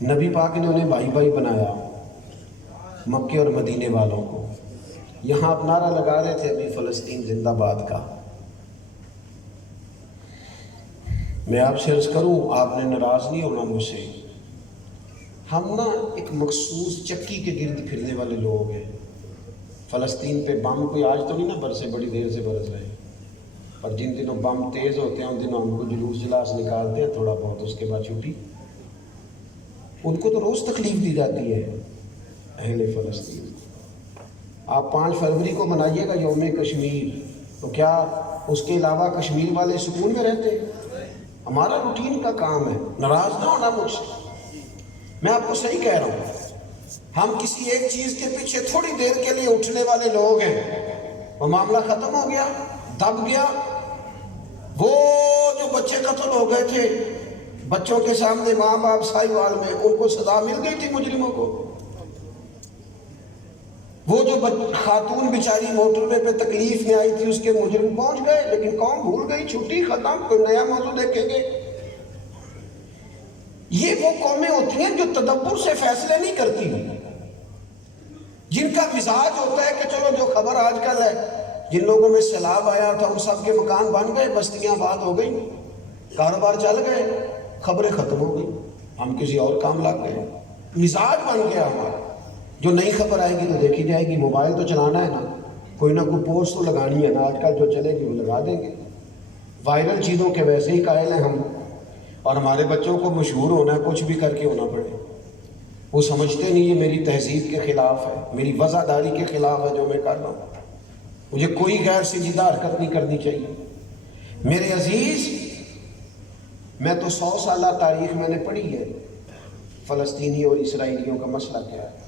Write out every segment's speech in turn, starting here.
نبی پاک نے انہیں بھائی بھائی بنایا، مکے اور مدینے والوں کو۔ یہاں آپ نعرہ لگا رہے تھے ابھی فلسطین زندہ باد کا۔ میں آپ سے عرض کروں، آپ نے ناراض نہیں ہونا مجھ سے، ہم نا ایک مخصوص چکی کے گرد پھرنے والے لوگ ہیں۔ فلسطین پہ بم کوئی آج تو نہیں نا برسے، بڑی دیر سے برس رہے ہیں، پر جن دنوں بم تیز ہوتے ہیں ان دنوں ہم کو جلوس جلاس نکالتے ہیں تھوڑا بہت، اس کے بعد چھٹی۔ ان کو تو روز تکلیف دی جاتی ہے اہل فلسطین۔ آپ 5 فروری کو منائیے گا یوم کشمیر، تو کیا اس کے علاوہ کشمیر والے سکون میں رہتے ہیں؟ ہمارا روٹین کا کام ہے، ناراض نہ ہونا مجھ سے، میں آپ کو صحیح کہہ رہا ہوں۔ ہم کسی ایک چیز کے پیچھے تھوڑی دیر کے لیے اٹھنے والے لوگ ہیں، وہ معاملہ ختم ہو گیا، دب گیا۔ وہ جو بچے قتل ہو گئے تھے بچوں کے سامنے ماں باپ سائیوال میں، ان کو سزا مل گئی تھی مجرموں کو۔ وہ جو خاتون بیچاری موٹر وے پہ تکلیف میں آئی تھی، اس کے مجرم پہنچ گئے، لیکن قوم بھول گئی، چھٹی ختم، کوئی نیا موضوع دیکھیں گے۔ یہ وہ قومیں ہوتی ہیں جو تدبر سے فیصلے نہیں کرتی، جن کا مزاج ہوتا ہے کہ چلو جو خبر آج کل ہے، جن لوگوں میں سیلاب آیا تھا ان سب کے مکان بن گئے، بستیاں آباد ہو گئی، کاروبار چل گئے، خبریں ختم ہو گئی، ہم کسی اور کام لگ گئے، مزاج بن گیا ہمارا۔ جو نئی خبر آئے گی تو دیکھی جائے گی، موبائل تو چلانا ہے نا، کوئی نہ کوئی پوسٹ تو لگانی ہے نا، آج کل جو چلے گی وہ لگا دیں گے۔ وائرل چیزوں کے ویسے ہی قائل ہیں ہم، اور ہمارے بچوں کو مشہور ہونا ہے، کچھ بھی کر کے ہونا پڑے۔ وہ سمجھتے نہیں یہ میری تہذیب کے خلاف ہے، میری وفاداری کے خلاف ہے جو میں کر رہا ہوں، مجھے کوئی غیر سنجیدہ حرکت نہیں کرنی چاہیے۔ میرے عزیز، میں تو 100 سالہ تاریخ میں نے پڑھی ہے، فلسطینی اور اسرائیلیوں کا مسئلہ کیا ہے۔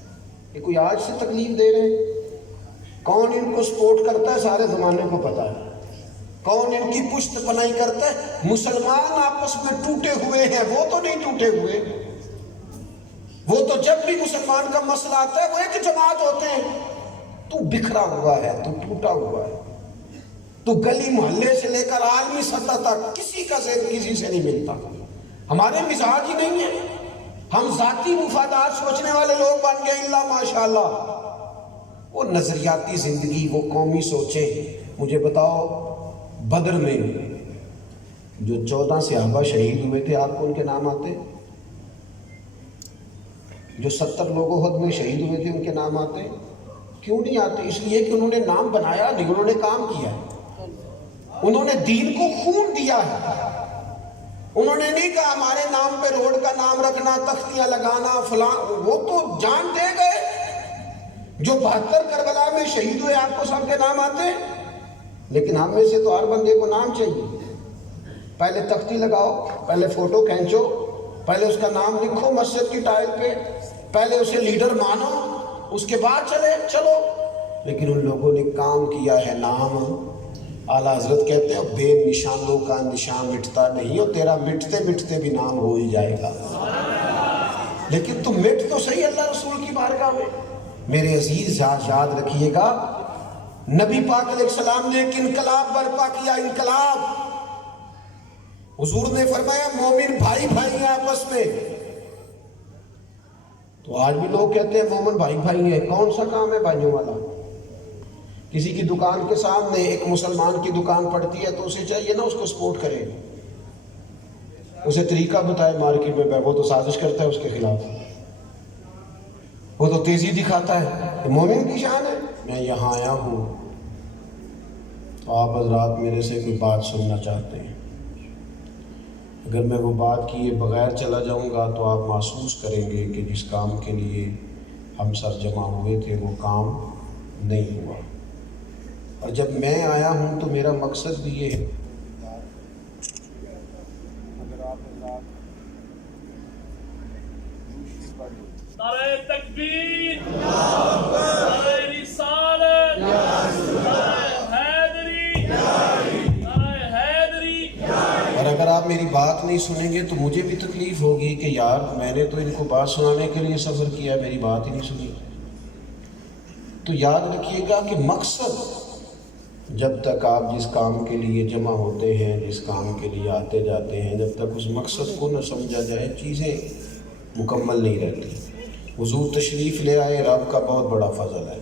یہ کوئی آج سے تکلیف دے رہے ہیں؟ کون ان کو سپورٹ کرتا ہے سارے زمانے کو پتا ہے، کون ان کی پشت پناہی کرتا ہے؟ مسلمان آپس میں ٹوٹے ہوئے ہیں، وہ تو نہیں ٹوٹے ہوئے، وہ تو جب بھی مسلمان کا مسئلہ آتا ہے وہ ایک جماعت ہوتے ہیں۔ تو بکھرا ہوا ہے، تو ٹوٹا ہوا ہے، تو گلی محلے سے لے کر عالمی سطح تک کسی کا ذہن کسی سے نہیں ملتا۔ ہمارے مزاج ہی نہیں ہے، ہم ذاتی مفادات سوچنے والے لوگ بن گئے، اللہ ماشاءاللہ۔ وہ نظریاتی زندگی، وہ قومی سوچیں۔ مجھے بتاؤ، بدر میں جو 14 صحابہ شہید ہوئے تھے، آپ کو ان کے نام آتے؟ جو 70 لوگ احد میں شہید ہوئے تھے، ان کے نام آتے؟ کیوں نہیں آتے؟ اس لیے کہ انہوں نے نام بنایا نہیں، انہوں نے کام کیا ہے، انہوں نے دین کو خون دیا ہے۔ انہوں نے نہیں کہا ہمارے نام پہ روڈ کا نام رکھنا، تختیاں لگانا، فلان، وہ تو جان دے گئے۔ جو 72 کربلا میں شہید ہوئے، آپ کو سب کے نام آتے؟ لیکن ہم میں سے تو ہر بندے کو نام چاہیے۔ پہلے تختی لگاؤ، پہلے فوٹو کھینچو، پہلے اس کا نام لکھو مسجد کی ٹائل پہ، پہلے اسے لیڈر مانو، اس کے بعد چلو۔ لیکن ان لوگوں نے کام کیا ہے، نام۔ اعلیٰ حضرت کہتے ہیں بے نشانوں کا نشان مٹتا نہیں، اور تیرا مٹتے مٹتے بھی نام ہو ہی جائے گا، لیکن تم مٹ تو صحیح اللہ رسول کی بارگاہ میں۔ میرے عزیز، یاد رکھیے گا، نبی پاک علیہ السلام نے ایک انقلاب برپا کیا، انقلاب۔ حضور نے فرمایا مومن بھائی بھائی ہیں آپس میں۔ تو آج بھی لوگ کہتے ہیں مومن بھائی بھائی ہیں، کون سا کام ہے بھائیوں والا؟ کسی کی دکان کے سامنے ایک مسلمان کی دکان پڑتی ہے تو اسے چاہیے نا اس کو سپورٹ کرے، اسے طریقہ بتائے مارکیٹ میں، وہ تو سازش کرتا ہے اس کے خلاف، وہ تو تیزی دکھاتا ہے۔ مومن کی شان ہے۔ میں یہاں آیا ہوں تو آپ حضرات میرے سے کوئی بات سننا چاہتے ہیں، اگر میں وہ بات کیے بغیر چلا جاؤں گا تو آپ محسوس کریں گے کہ جس کام کے لیے ہم سب جمع ہوئے تھے وہ کام نہیں ہوا۔ اور جب میں آیا ہوں تو میرا مقصد بھی یہ ہے، اگر آپ حضرات نعرہ تکبیر، نعرہ رسالت، نعرہ حیدری، نعرہ حیدری۔ اور اگر آپ میری بات نہیں سنیں گے تو مجھے بھی تکلیف ہوگی کہ یار میں نے تو ان کو بات سنانے کے لیے سفر کیا، میری بات ہی نہیں سنی۔ تو یاد رکھیے گا کہ مقصد، جب تک آپ جس کام کے لیے جمع ہوتے ہیں، جس کام کے لیے آتے جاتے ہیں، جب تک اس مقصد کو نہ سمجھا جائے، چیزیں مکمل نہیں رہتی۔ حضور تشریف لے آئے، رب کا بہت بڑا فضل ہے،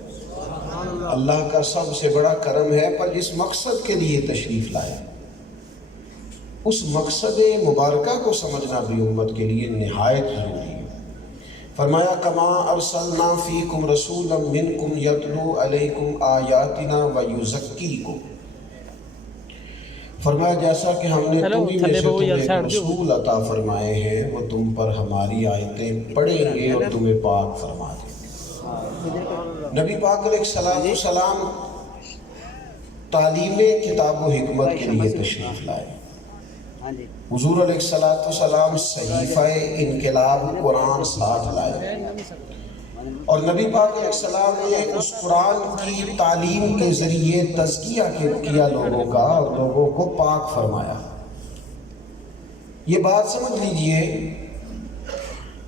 اللہ کا سب سے بڑا کرم ہے، پر جس مقصد کے لیے تشریف لایا اس مقصد مبارکہ کو سمجھنا بھی امت کے لیے نہایت ضروری ہے۔ فرمایا کما ارسلنا فیکم رسولا منکم یتلو علیکم آیاتنا ویزکیکم، فرمایا جیسا کہ ہم نے تمہیں میں سے تمہیں ایک رسول عطا فرمائے ہیں، وہ تم پر ہماری آیتیں پڑھیں گے اور تمہیں پاک فرما دیں گے۔ نبی پاک علیہ السلام تعلیم کتاب و حکمت کے لیے تشریف لائے۔ حضور علیہ السلام صحیفہ انقلاب قرآن ساتھ لائے، اور نبی پاک علیہ السلام نے اس قرآن کی تعلیم کے ذریعے تزکیہ کیا لوگوں کا، اور لوگوں کو پاک فرمایا۔ یہ بات سمجھ لیجئے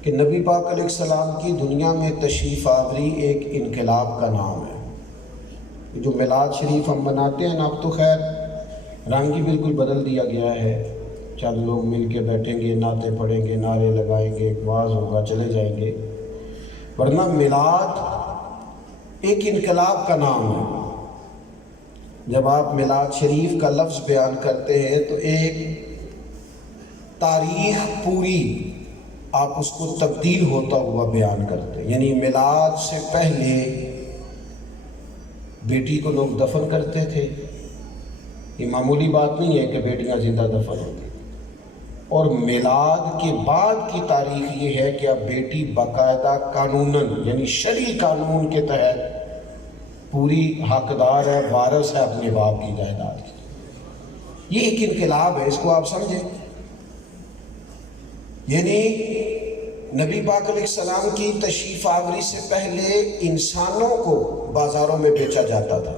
کہ نبی پاک علیہ السلام کی دنیا میں تشریف آوری ایک انقلاب کا نام ہے۔ جو میلاد شریف ہم مناتے ہیں نا، اب تو خیر رنگ ہی بالکل بدل دیا گیا ہے، چند لوگ مل کے بیٹھیں گے، نعتیں پڑھیں گے، نعرے لگائیں گے، واز ہوگا، چلے جائیں گے، ورنہ میلاد ایک انقلاب کا نام ہے۔ جب آپ میلاد شریف کا لفظ بیان کرتے ہیں تو ایک تاریخ پوری آپ اس کو تبدیل ہوتا ہوا بیان کرتے ہیں۔ یعنی میلاد سے پہلے بیٹی کو لوگ دفن کرتے تھے، یہ معمولی بات نہیں ہے کہ بیٹیاں زندہ دفن ہوتی، اور میلاد کے بعد کی تاریخ یہ ہے کہ اب بیٹی باقاعدہ قانوناً یعنی شرعی قانون کے تحت پوری حقدار ہے، وارث ہے اپنے باپ کی جائیداد کی۔ یہ ایک انقلاب ہے، اس کو آپ سمجھیں۔ یعنی نبی پاک علیہ السلام کی تشریف آوری سے پہلے انسانوں کو بازاروں میں بیچا جاتا تھا،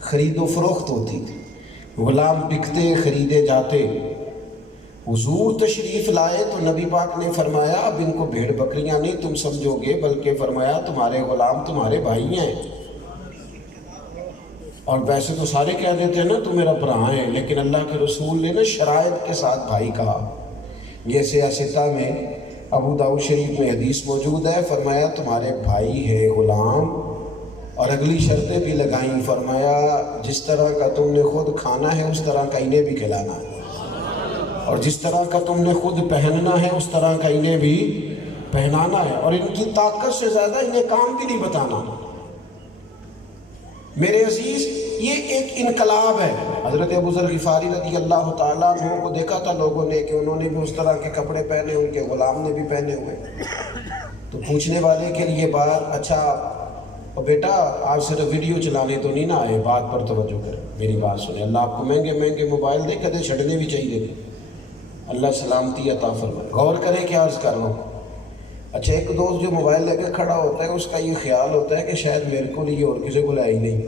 خرید و فروخت ہوتی تھی، غلام بکتے خریدے جاتے۔ حضور تشریف لائے تو نبی پاک نے فرمایا اب ان کو بھیڑ بکریاں نہیں تم سمجھو گے، بلکہ فرمایا تمہارے غلام تمہارے بھائی ہیں۔ اور ویسے تو سارے کہہ دیتے ہیں نا تو میرا برا ہے، لیکن اللہ کے رسول نے نا شرائط کے ساتھ بھائی کہا۔ یہ سیاستہ میں ابو داؤد شریف میں حدیث موجود ہے، فرمایا تمہارے بھائی ہے غلام، اور اگلی شرطیں بھی لگائیں، فرمایا جس طرح کا تم نے خود کھانا ہے اس طرح کا انہیں بھی کھلانا ہے، اور جس طرح کا تم نے خود پہننا ہے اس طرح کا انہیں بھی پہنانا ہے، اور ان کی طاقت سے زیادہ انہیں کام بھی نہیں بتانا۔ میرے عزیز یہ ایک انقلاب ہے۔ حضرت ابو ذر غفاری رضی اللہ تعالیٰ عنہ کو دیکھا تھا لوگوں نے کہ انہوں نے بھی اس طرح کے کپڑے پہنے، ان کے غلام نے بھی پہنے ہوئے، تو پوچھنے والے کے لیے بات، اچھا بیٹا آپ صرف ویڈیو چلانے تو نہیں نہ آئے، بات پر توجہ کریں، میری بات سنیں، اللہ آپ کو مہنگے مہنگے موبائل دے کدے چھڑنے بھی چاہیے، اللہ سلامتی عطا فرمائے۔ غور کریں کہ عرض کر رہا ہوں۔ اچھا ایک دوست جو موبائل لے کے کھڑا ہوتا ہے اس کا یہ خیال ہوتا ہے کہ شاید میرے کو نہیں اور کسی کو لایا ہی نہیں،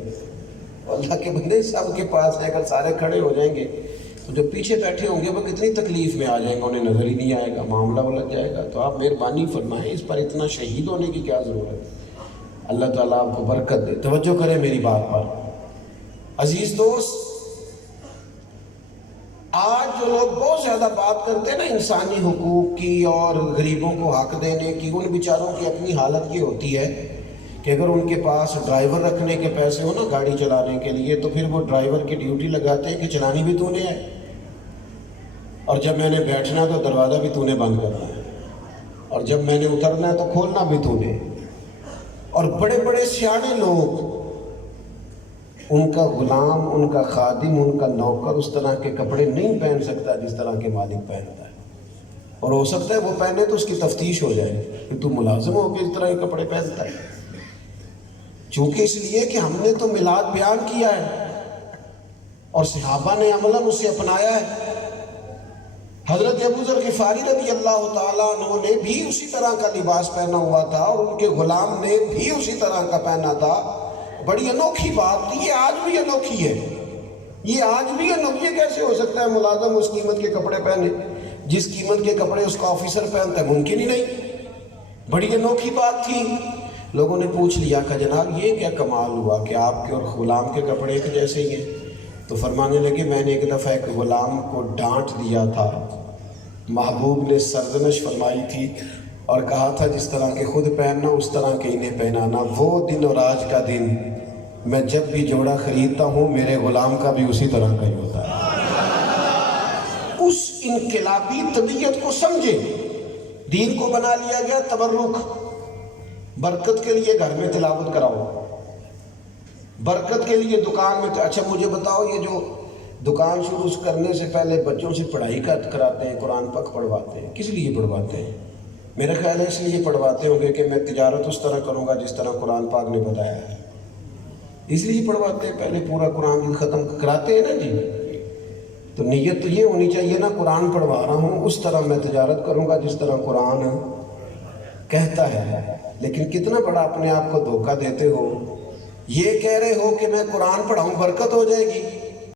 اللہ کے بندے سب کے پاس ہے، اگر سارے کھڑے ہو جائیں گے تو جو پیچھے بیٹھے ہوں گے وہ کتنی تکلیف میں آ جائیں گے، انہیں نظر ہی نہیں آئے گا، معاملہ الجھ جائے گا۔ تو آپ مہربانی فرمائیں، اس پر اتنا شہید ہونے کی کیا ضرورت ہے؟ اللہ تعالیٰ آپ کو برکت دے۔ توجہ کریں میری بات پر۔ عزیز دوست، آج جو لوگ بہت زیادہ بات کرتے ہیں نا انسانی حقوق کی اور غریبوں کو حق دینے کی، ان بیچاروں کی اپنی حالت یہ ہوتی ہے کہ اگر ان کے پاس ڈرائیور رکھنے کے پیسے ہو نا گاڑی چلانے کے لیے، تو پھر وہ ڈرائیور کی ڈیوٹی لگاتے ہیں کہ چلانی بھی تو نے ہے، اور جب میں نے بیٹھنا تو دروازہ بھی تو نے بند کرنا ہے، اور جب میں نے اترنا ہے تو کھولنا بھی تو نے۔ اور بڑے بڑے سیانے لوگ، ان کا غلام، ان کا خادم، ان کا نوکر اس طرح کے کپڑے نہیں پہن سکتا جس طرح کے مالک پہنتا ہے، اور ہو سکتا ہے وہ پہنے تو اس کی تفتیش ہو جائے کہ تو ملازم ہو کے اس طرح کے کپڑے پہنتا ہے، چونکہ اس لیے کہ ہم نے تو میلاد بیان کیا ہے اور صحابہ نے عملاً اسے اپنایا ہے۔ حضرت ابو ذر غفاری رضی اللہ تعالیٰ عنہ نے بھی اسی طرح کا لباس پہنا ہوا تھا، اور ان کے غلام نے بھی اسی طرح کا پہنا تھا۔ بڑی انوکھی بات تھی، یہ آج بھی انوکھی ہے، یہ آج بھی انوکھی ہے۔ کیسے ہو سکتا ہے ملازم اس قیمت کے کپڑے پہنے جس قیمت کے کپڑے اس کا آفیسر پہنتا ہے؟ ممکن ہی نہیں۔ بڑی انوکھی بات تھی۔ لوگوں نے پوچھ لیا کہ جناب یہ کیا کمال ہوا کہ آپ کے اور غلام کے کپڑے ایک جیسے ہی ہیں؟ تو فرمانے لگے میں نے ایک دفعہ ایک غلام کو ڈانٹ دیا تھا محبوب نے سرزنش فرمائی تھی اور کہا تھا جس طرح کے خود پہننا اس طرح کے انہیں پہنانا. وہ دن اور آج کا دن میں جب بھی جوڑا خریدتا ہوں میرے غلام کا بھی اسی طرح کا ہی ہوتا ہے. اس انقلابی طبیعت کو سمجھے. دین کو بنا لیا گیا تبرک. برکت کے لیے گھر میں تلاوت کراؤ, برکت کے لیے دکان میں. اچھا مجھے بتاؤ, یہ جو دکان شروع کرنے سے پہلے بچوں سے پڑھائی کراتے ہیں, قرآن پاک پڑھواتے ہیں, کس لیے پڑھواتے ہیں؟ میرا خیال ہے اس لیے پڑھواتے ہوں گے کہ میں تجارت اس طرح کروں گا جس طرح قرآن پاک نے بتایا ہے. اس لیے پڑھواتے ہیں, پہلے پورا قرآن ختم کراتے ہیں نا جی. تو نیت تو یہ ہونی چاہیے نا, قرآن پڑھوا رہا ہوں اس طرح میں تجارت کروں گا جس طرح قرآن کہتا ہے. لیکن کتنا بڑا اپنے آپ کو دھوکہ دیتے ہو. یہ کہہ رہے ہو کہ میں قرآن پڑھاؤں برکت ہو جائے گی,